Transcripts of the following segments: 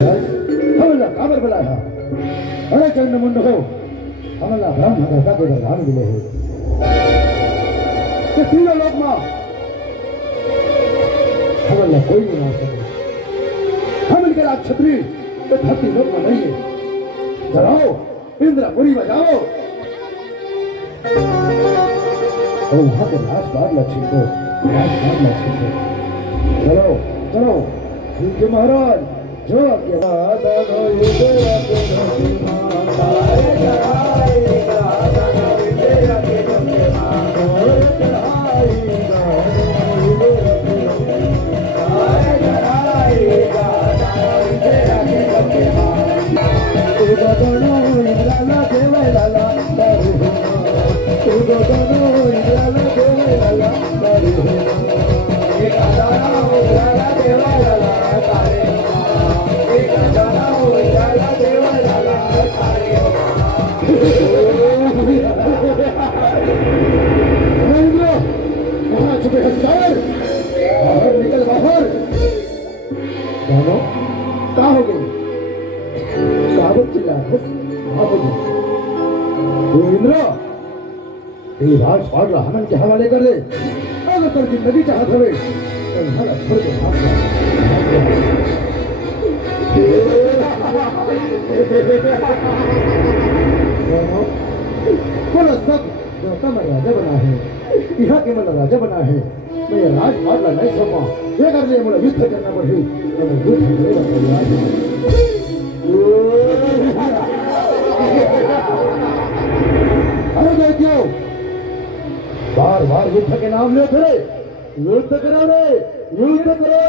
हमला काबर बुलाया अरे चंड मुंड हो हमला ब्रह्म का के दान मिले है कि तीनों लोक में हमला कोई नहीं आ सके हम इनके राज छत्री तो धरती लोक में नहीं है जलाओ इंद्रपुरी बजाओ और वहां के लाश बार लक्ष्मी को चलो चलो ठीक महाराज जो के बाद निकल बाहर क्या हो गई चिल्ला इंद्र ये राज पागला हमन के हवाले कर दे अगर तेरी जिंदगी चाहत हवे तो हमारा छोड़ के भाग जा बोला सब देवता में राजा बना है यहाँ के मतलब राजा बना है मैं ये राज पागला नहीं सौंपा ये कर लिए मुझे युद्ध करना पड़ी तो मैं युद्ध करेगा अरे क्यों बार बार युद्ध के नाम लेते रे युद्ध करो रे युद्ध करो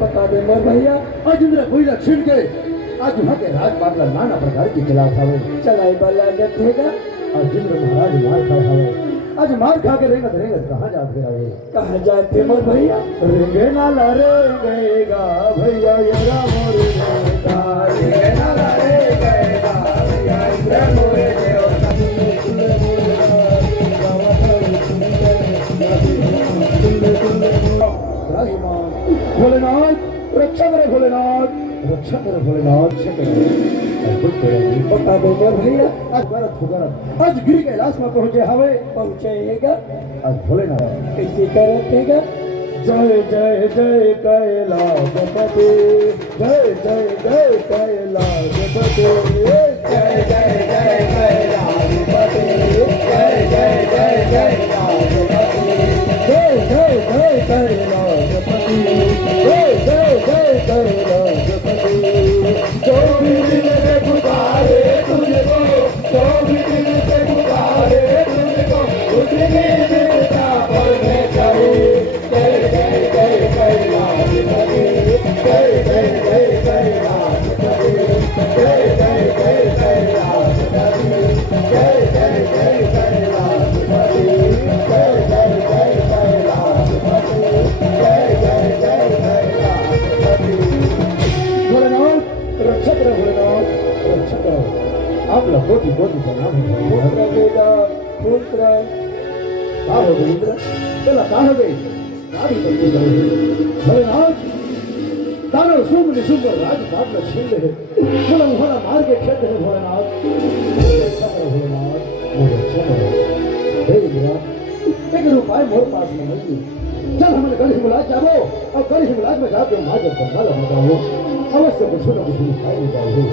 पता दे मोर भैया आज इंद्र कोयला छीन के आज वहाँ के राज पागला नाना प्रकार की चला खावे चलाई बल्ला देखेगा आज इंद्र महाराज मार खा खावे आज मार खा के रेंगत कहाँ जाते रहे कहाँ जाते मोर भैया रेंगे ना लड़ेगा भैया इंद्र मोर देवता रेंगे ना लड़ेगा भैया इंद्र मोर भोलेनाथ रक्षा करे भोलेनाथ रक्षा करे भोलेनाथ रक्षा करे बता दो मोर भैया आज गरत आज गिर कैलाश में पहुंचे हवे पहुंचेगा आज भोलेनाथ कैसे करेगा जय जय जय कैलाशपति जय जय जय कैलाशपति जय जय जय कैलाशपति जय जय जय कैलाशपति जय साहब गाड़ी बंदी करे भोलेनाथ दानव सुमन सुंदर राज बात में छीन ले बोला मुहरा मार के खेत है भोलेनाथ अच्छा करो भोलेनाथ मुझे अच्छा करो हे इंद्रा एक रुपये मोर पास में नहीं चल हमें गली हिमलाज जाओ और गली हिमलाज में जाके माँ जब बंदा लगाओ अवश्य कुछ न कुछ खाई नहीं जाओगे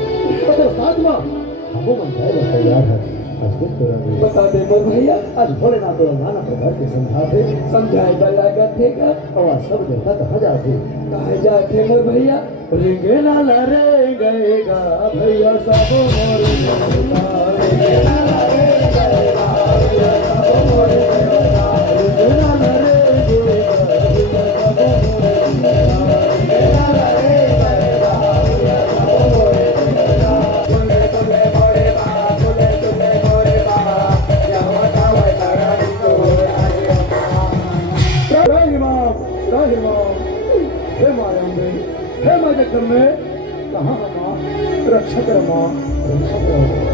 तो साथ में हमको मन जाएगा तैयार है बता दे मोर भैया आज भोलेनाथ और नाना प्रकार के समझाए बलागा थे का और सब देवता कहा जाते मोर भैया रिंगे नाला रे गएगा भैया सब मोर रिंगे नाला रे गएगा भैया सब मोर रिंगे नाला रे गएगा भैया सब मोर रिंगे नाला रे गएगा भैया सब मोर में कहाँ माँ रक्षा कर माँ रक्षा कर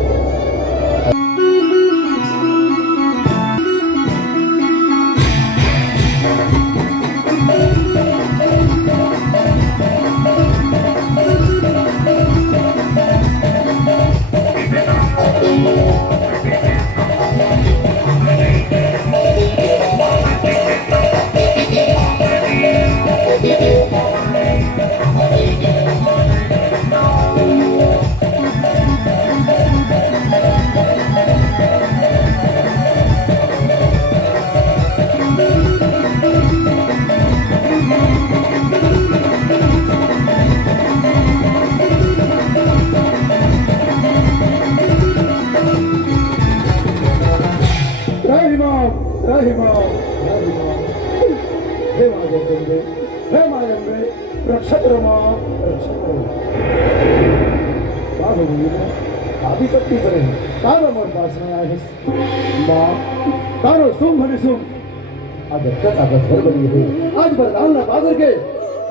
आज बरदान ना पाकर के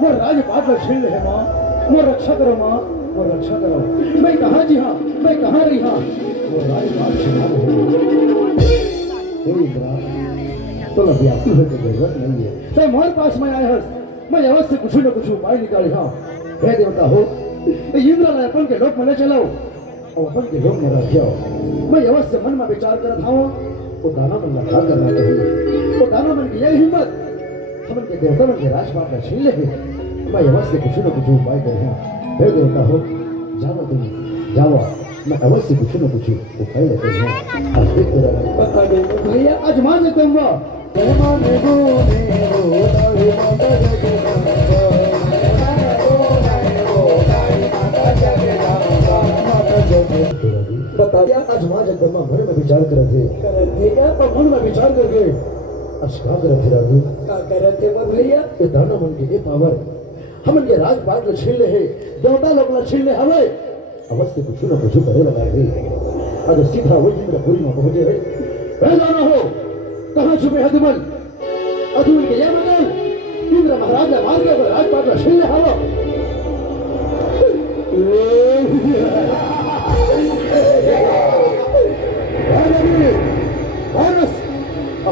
वो राजपाट में छीन रहे माँ वो रक्षा करो माँ वो रक्षा करो मैं कहाँ जी हाँ मैं कहाँ रही हाँ वो राजपाट छीना तो व्याप्ति होने की जरूरत नहीं है चाहे मोहर पास में आए हर्ष मैं अवश्य कुछ न कुछ उपाय निकाले हाँ हे देवता हो इंद्र ने अपन के लोक में ले चलाओ और अपन के लोक में रख जाओ मैं अवश्य मन में विचार कर था वो दाना मन में खा करना चाहिए वो दाना मन की यही हिम्मत हमन के देवता मन के राजपाट में छीन ले मैं अवश्य कुछ न कुछ उपाय करूँ हे देवता हो जाओ तुम जाओ मैं अवश्य कुछ न कुछ उपाय लेते हैं आज देखते रहना बता दे भैया आज मान लेते हैं बता दिया आज माँ जगदम्बा मन में विचार करते और मन में विचार करके क्या करते रानी क्या करते भैया ये दाना मन के पावर हमन के राजपाट में छीन ले है देवता लोग ना छीन ले हमें अवश्य कुछ न कुछ करे लगा रे अगर सीधा वो इंद्रपुरी में पहुंचे है पहला ना हो कहाँ छुपे हदमन अधूर के ये मगल इंद्र महाराज ने मार के राजपाट में छीन ले हवा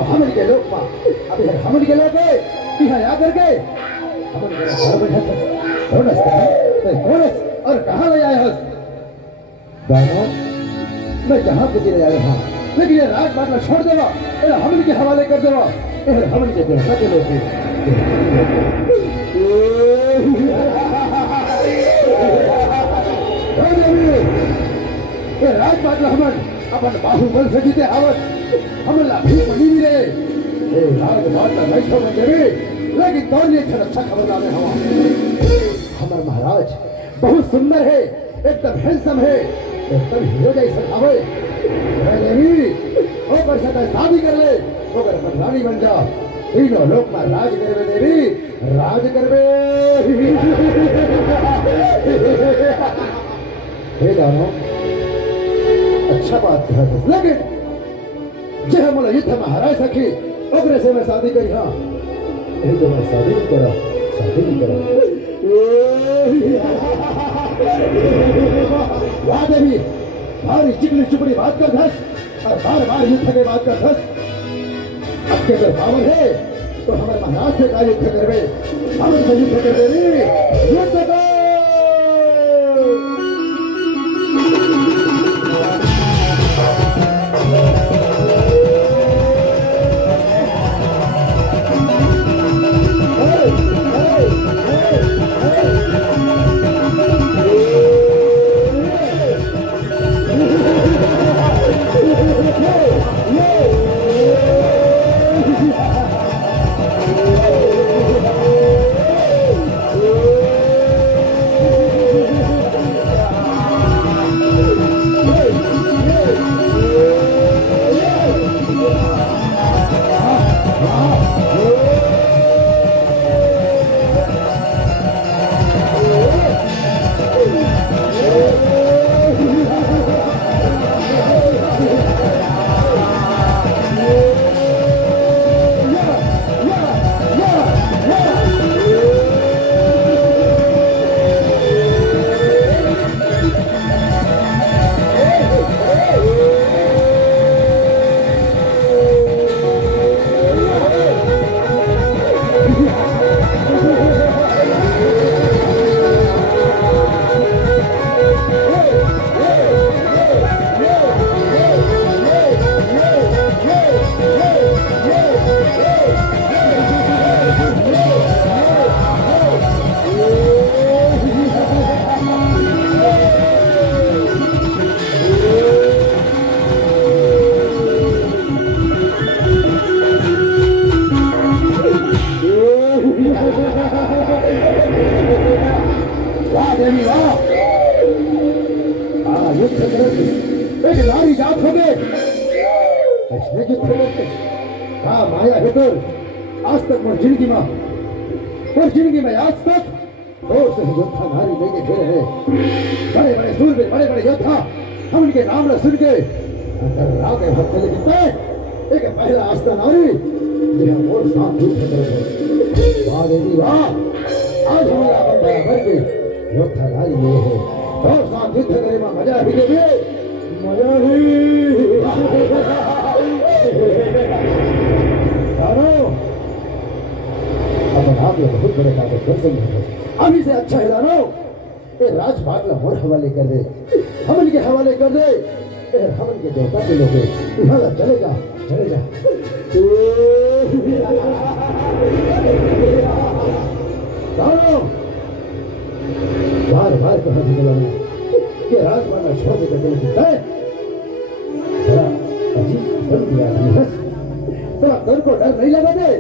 हमन के लोग अभी हमन के लोग यहाँ आकर के हमन के घर बैठा और कहाँ ले आए हस दानव मैं जहाँ को ले आया हाँ लेकिन ये राजपाट में छोड़ देगा हमन के हवाले कर देगा हमन के देवता के लोग राजपाट में हमन अपन बाहुबल से जीते हवस हमला भी बनी भी रहे राजपाट में बैठो में देवी लेकिन कौन ये अच्छा खबरदार है हमारा महाराज बहुत सुंदर है एकदम हैंडसम है एकदम हीरो जैसा खावे देवी ओकर से शादी कर ले ओकर रानी बन जा तीनों लोक में राज करवे देवी राज करवे हे दानव अच्छा बात है लेकिन जह मोला युद्ध में हराए सकी ओकरे से मैं शादी करी हाँ यही तो मैं शादी नहीं करा याद है भी भारी चिकनी चुपड़ी बात कर धस और बार बार युद्ध के बात कर धस अब के अगर पावर है तो हम आस्ते का युद्ध करवे हम युद्ध करवे युद्ध कर आज तक जिंदगी में आज तक और से योद्धा नारी लेके फिरे हैं बड़े बड़े सूरवीर बड़े बड़े योद्धा हम इनके नाम न सुन के अगर रागे भक्त चले जीते एक पहला आस्था नारी ये हम और साथ युद्ध करेंगे वाह देवी वाह आज हमारा बंदा भर के योद्धा नारी ये है और साथ युद्ध करे में मजा ही देवी मजा ही अब आप लोग बहुत बड़े काम कर हैं अभी से अच्छा है दानो ये राजपाट ला मोर हवाले कर दे हमन के हवाले कर दे हमन के देवता के लोग यहाँ चलेगा चलेगा दानो बार बार कहा दिलाना कि राजपाट ला छोड़ के दिल की है बड़ा अजीब सुन दिया है तो डर को डर नहीं लगा दे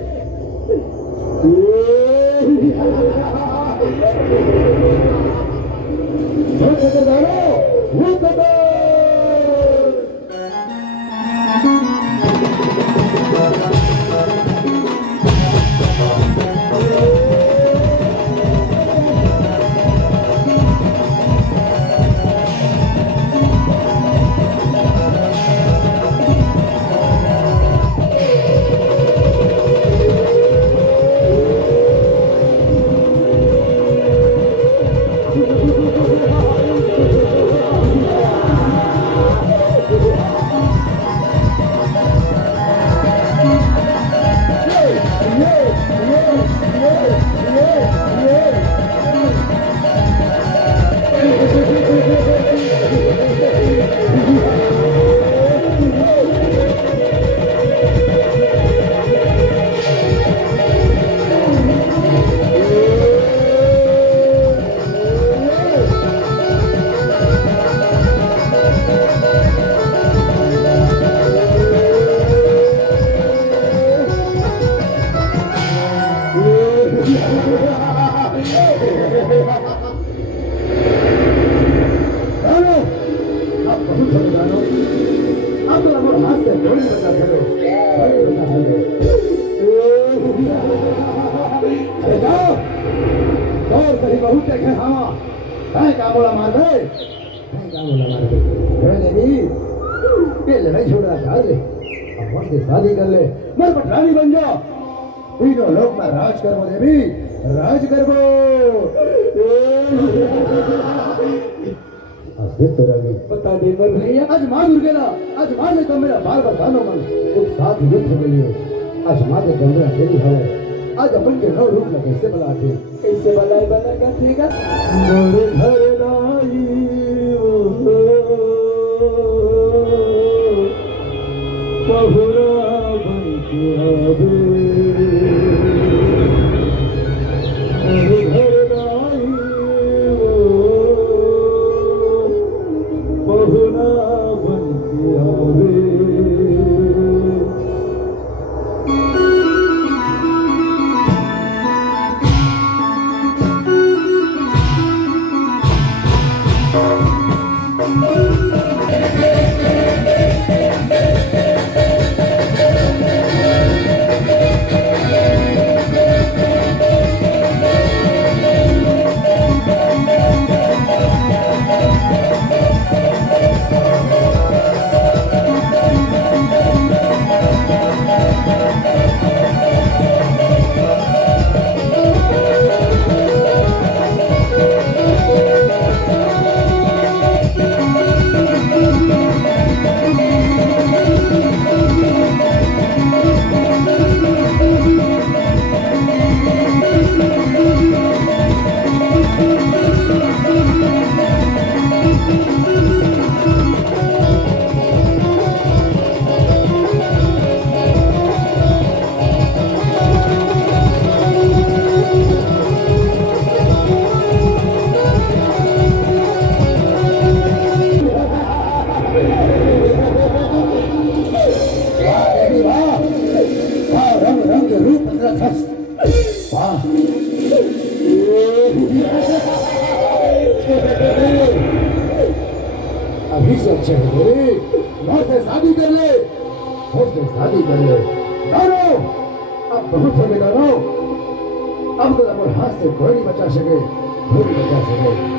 शादी कर ले मर पटरानी बन जाओ तीनों लोग में राज करवो देवी राज करवो बता दे मर भैया आज मां दुर्गेला आज मां ने तो मेरा बार बार गानो मन एक साथ युद्ध के लिए आज मां के गंगा तेरी हवे आज अपन के नौ रूप में कैसे बुलाते कैसे बलाए बना गथेगा मोर घर लाई बहुरा बन के आवे मोर घर लाई बहुरा बन के आवे अभी से अच्छे हो गए बहुत से शादी कर ले बहुत से शादी कर ले डालो अब बहुत हो गए डालो अब तो अपने हाथ से कोई नहीं बचा सके कोई नहीं बचा सके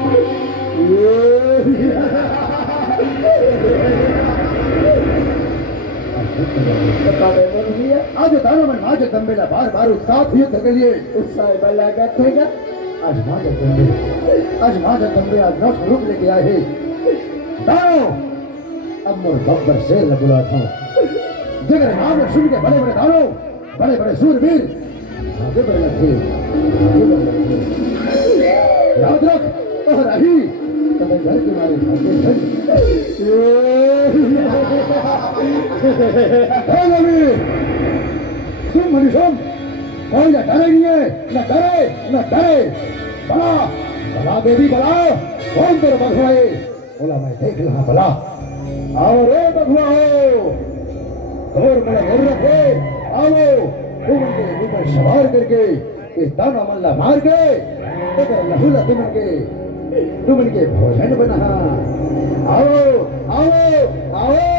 आज दानों में आज दम्बेला बार बार उत्साह युद्ध के लिए उत्साह बला गथेगा आज माँ दम्बे आज नौ रूप लेके आए हैं दाओ अब मोर बब्बर शेर न बुला था जगह नाम सुन के बड़े बड़े दानों बड़े बड़े सूरवीर आगे बढ़ना थे याद रख और रही तब घर के मारे भागे सुन मनुष्य कोई न डरे नहीं है न डरे न डरे बला बला देवी बला कौन तेरे बधुआए बोला मैं देख रहा बला आओ रे बधुआओ और मेरा घर रखे आओ तुम के ऊपर सवार करके ये दाना मल्ला मार के लहूला तुम के भोजन बना आओ आओ आओ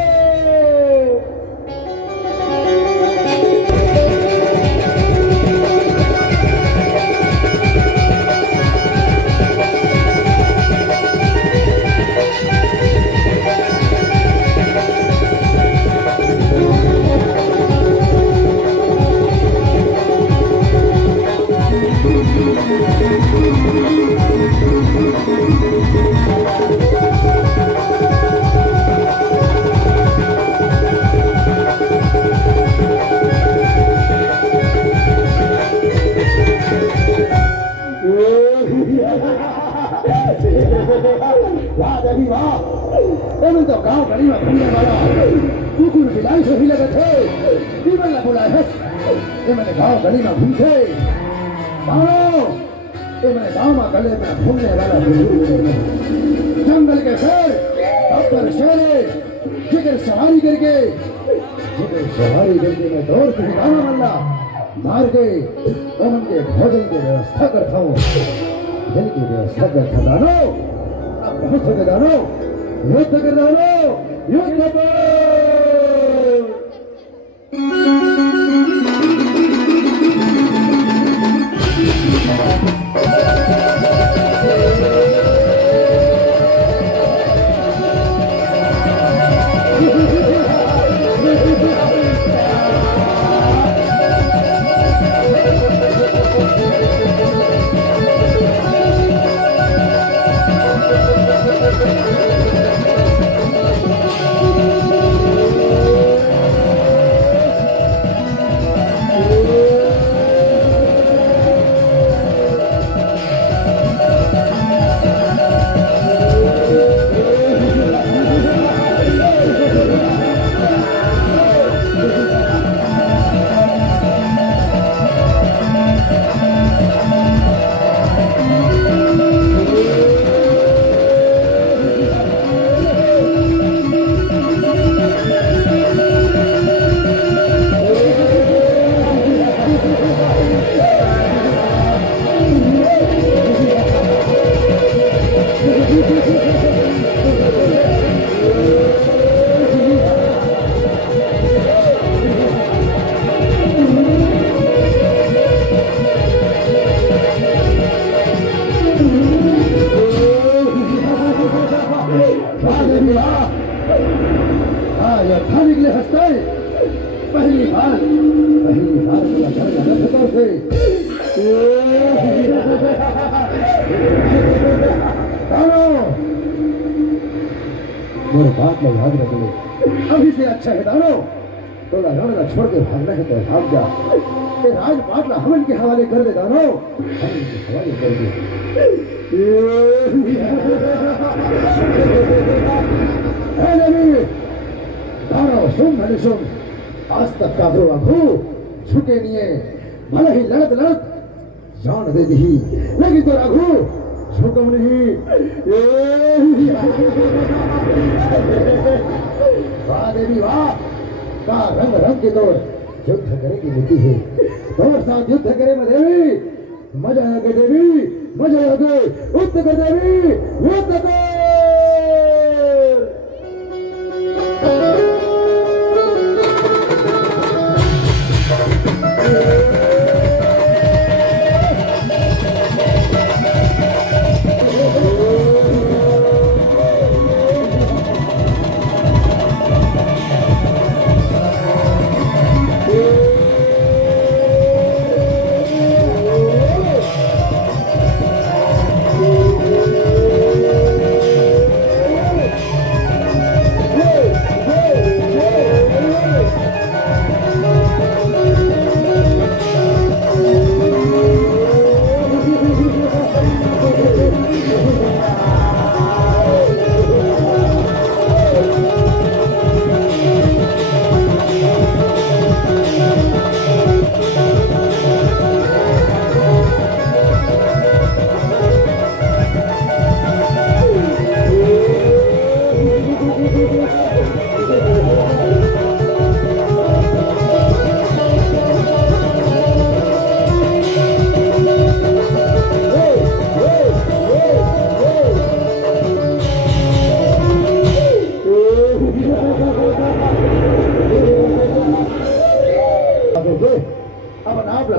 तो गांव गली में घूमने वाला कुकुर बिलाई से भी लगे थे जीवन ने बोला है ये मैंने गांव गली में घूमते ये मैंने गांव में गले में घूमने वाला जंगल के शेर डॉक्टर शेरे जिगर सवारी करके मैं दौड़ से गाना मल्ला मार के उनके भोजन की व्यवस्था करता हूँ जल की व्यवस्था करता दानो अब बहुत हो गए दानो युद्ध कर दानो युद्ध मेरे बात में याद रखिए, अभी से अच्छा है दानो, थोड़ा रणगा छोड़ के भागना है तो भाग जा। ये राज पाटला हमन के हवाले कर दे दानो, हमन के हवाले कर दे। है नबी, दानो सुन मैंने सुन, आज तक का दो आँखों छुके नहीं है, भले ही लड़त लड़त जान दे दी, लेकिन तो राघु छुकम नहीं। वाह देवी वाह, का रंग रंग के दौर युद्ध करे की नीति है, दौर साथ युद्ध करे में देवी, मजा आ गए देवी, मजा आ गए, युद्ध कर देवी, युद्ध कर।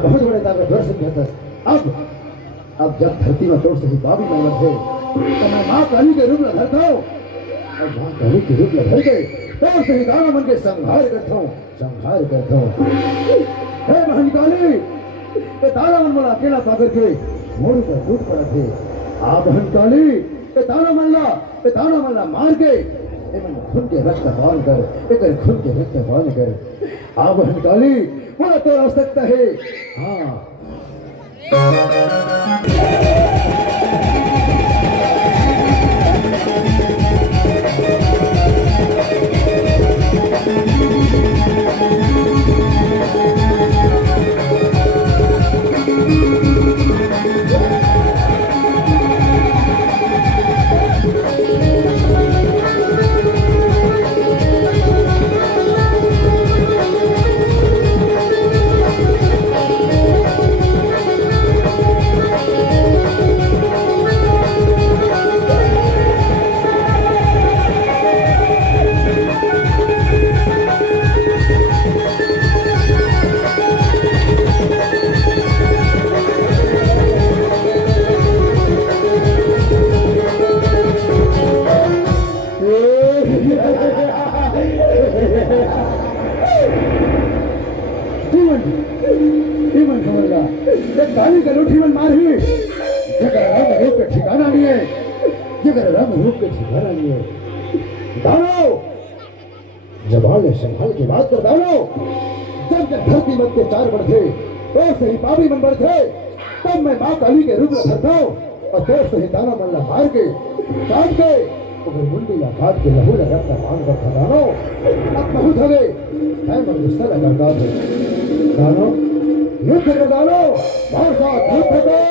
बहुत बड़े ताकत धर सकते हैं। अब जब धरती में तोड़ सही बाबी मेहनत है तो मैं माँ काली के रूप में धरता हूँ। अब माँ काली के रूप में धर गए तोड़ सही दाना मन के संहार करता हूँ, संहार करता हूँ। हे महन काली, ये दाना मन मला अकेला पाकर के मोड़ पर टूट पड़ा थे। आप महन काली, ये दाना मल्ला मार के खुद के रक्त बांध कर, खुद के रक्त बांध कर आप महन काली पूरा तो हो सकता है। हाँ संभाल की बात कर दानो। जब धरती मत के चार बढ़ थे तो सही पापी मन बढ़ थे, तब मैं माँ काली के रूप में धरता हूँ और तो सही दाना मल्ला मार के काट के उधर मुंडी ला काट के लहू लगा कर मांग कर था दानो। अब बहुत हो गए, मैं मन गुस्सा लगाता हूँ दानो। युद्ध कर दानो, और साथ युद्ध कर।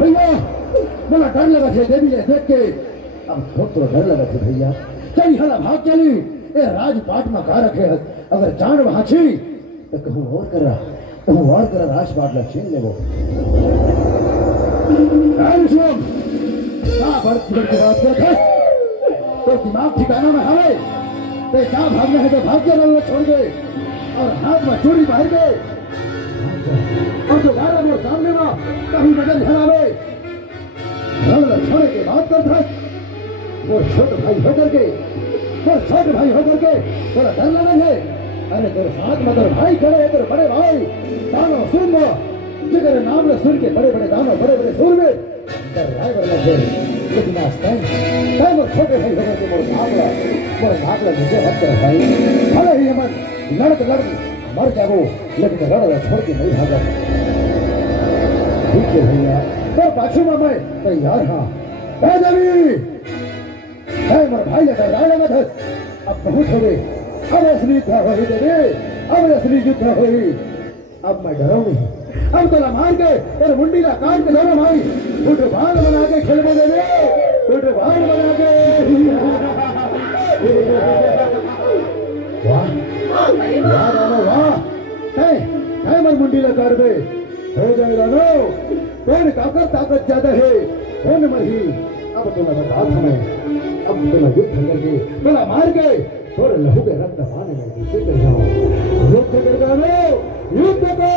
भैया बड़ा डर लगा थे देवी ने देख के। अब तो डर लगा थे भैया चली हला भाग चली ए राजपाट में कहा रखे अगर जान वहां छी तो कहूँ और कर राजपाट ला छीन ले वो राजस्वाम क्या बड़ की बात करते तो दिमाग ठिकाना में हवे तो क्या भागना है तो भाग के लल्ला छोड़ दे और हाथ में चोरी बाहर गए और जो गाना वो सामने में कभी नजर हरावे लल्ला छोड़े के बात करता वो छोटे भाई होकर के थोड़ा डर लगा है। अरे तेरे साथ में तेरे भाई खड़े हैं तेरे बड़े भाई दानव सुन लो जिगर नाम ले सुन के बड़े बड़े दानव बड़े बड़े सुर में डर ड्राइवर लग गए लेकिन आज टाइम और छोटे भाई होकर के मोर भागला मुझे मत कर भाई भले ही मन लड़ मर गया वो लेकिन लड़ छोड़ के नहीं भागा। ठीक है भैया तो पाछू में मैं तैयार हाँ देवी मोर भाई लगा लगा था अब बहुत हो गए अब असली युद्ध होई देवी अब असली युद्ध होई अब मैं डराऊ नहीं अब तो मार के तेरे मुंडी का काट के दोनों भाई फुटबॉल बना के खेलने देवे फुटबॉल बना के वाह है मन मुंडी ला कर दे हो जाएगा नो कौन ताकत ज्यादा है कौन मरी अब तुम्हें बता हमें अब तुम्हें युद्ध करके बड़ा मार के थोड़े लहू के रक्त पाने में पीछे कर जाओ युद्ध कर जाओ युद्ध कर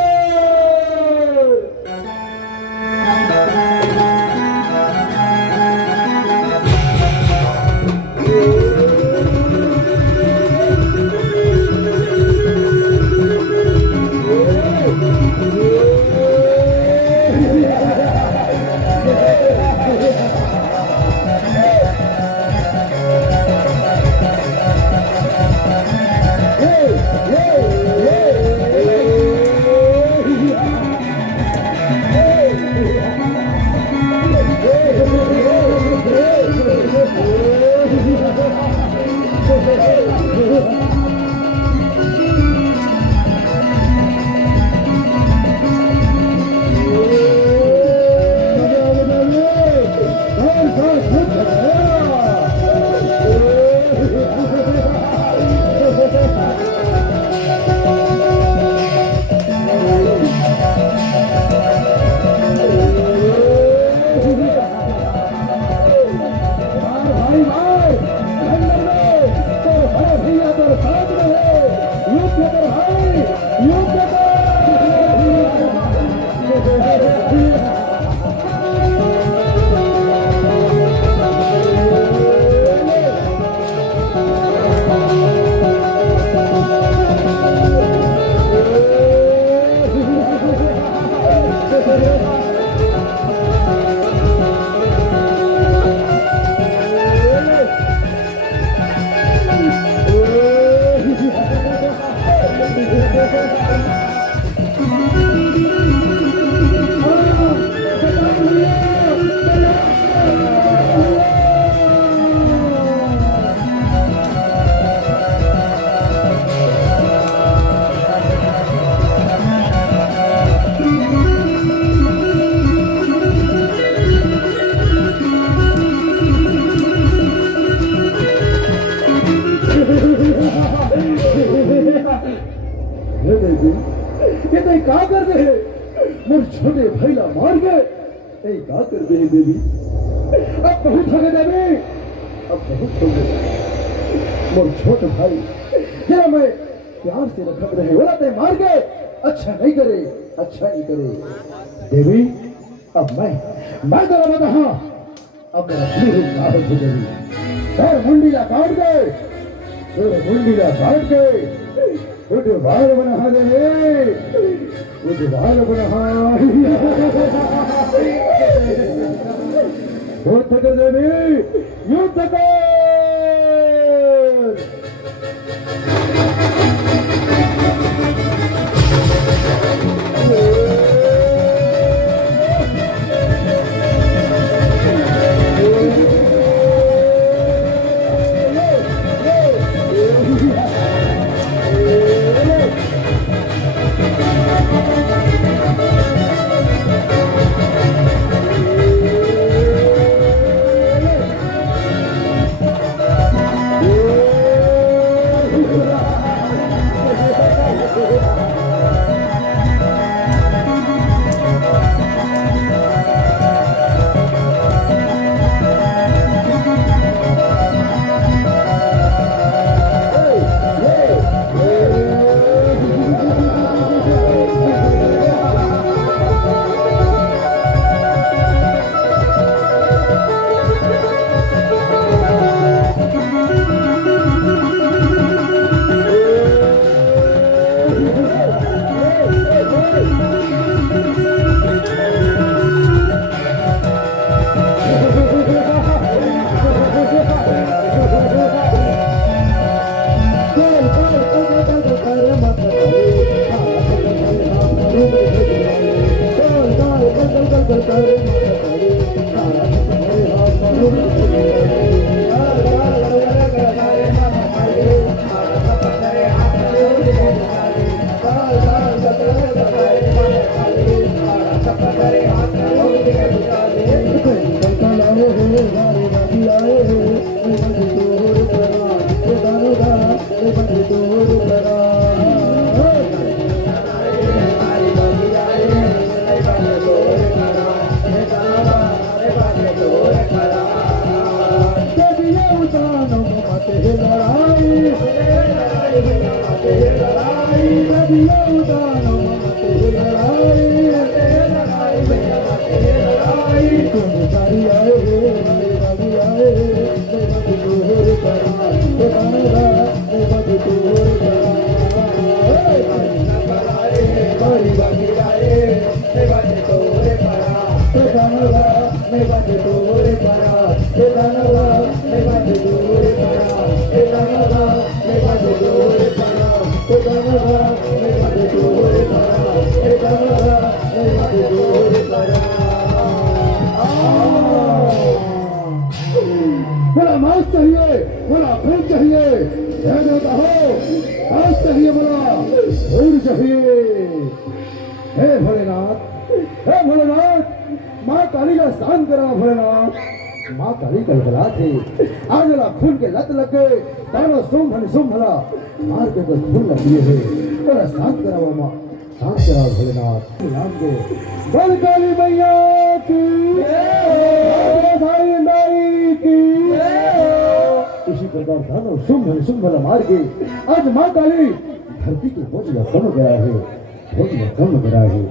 ये तो क्या कर रहे हैं मोर छोटे भाई ला मार गए ए क्या कर रहे हैं देवी अब बहुत हो गए देवी अब बहुत हो गए मोर छोटे भाई जरा मैं प्यार से रख रहे बोला ते मार गए अच्छा नहीं करे देवी अब मैं तेरा बता हाँ अब मेरा असली रूप काबिल हो जाएगी तेरे मुंडी ला काट गए उठे बाल बना दे उठे बाल बना युद्ध कर देवी युद्ध कर दानो तेरे लड़ाई तुम सारी आए रवि आए तोहर करा बनवा तोहर करा बड़ी बाकी आए तोहरे परा बनवा तोहरे परा बनवा तोहरे परा बनवा तोहरे परा बोला मांस चाहिए बोला खून चाहिए देता हो मांस चाहिए बोला खून चाहिए हे भोलेनाथ माँ काली का स्नान करा भोलेनाथ माँ काली का बला थे आज वाला खून के लत लग गए दानो सोम भला मार के ऊपर खून लग दिए है बोला शांत करा वो माँ शांत करा भोलेनाथ नाम दे बल काली मैया की सारी नारी की इसी प्रकार दानो सोम भला मार के आज माँ काली धरती के बोझ का कम गया है बोझ का कम गया है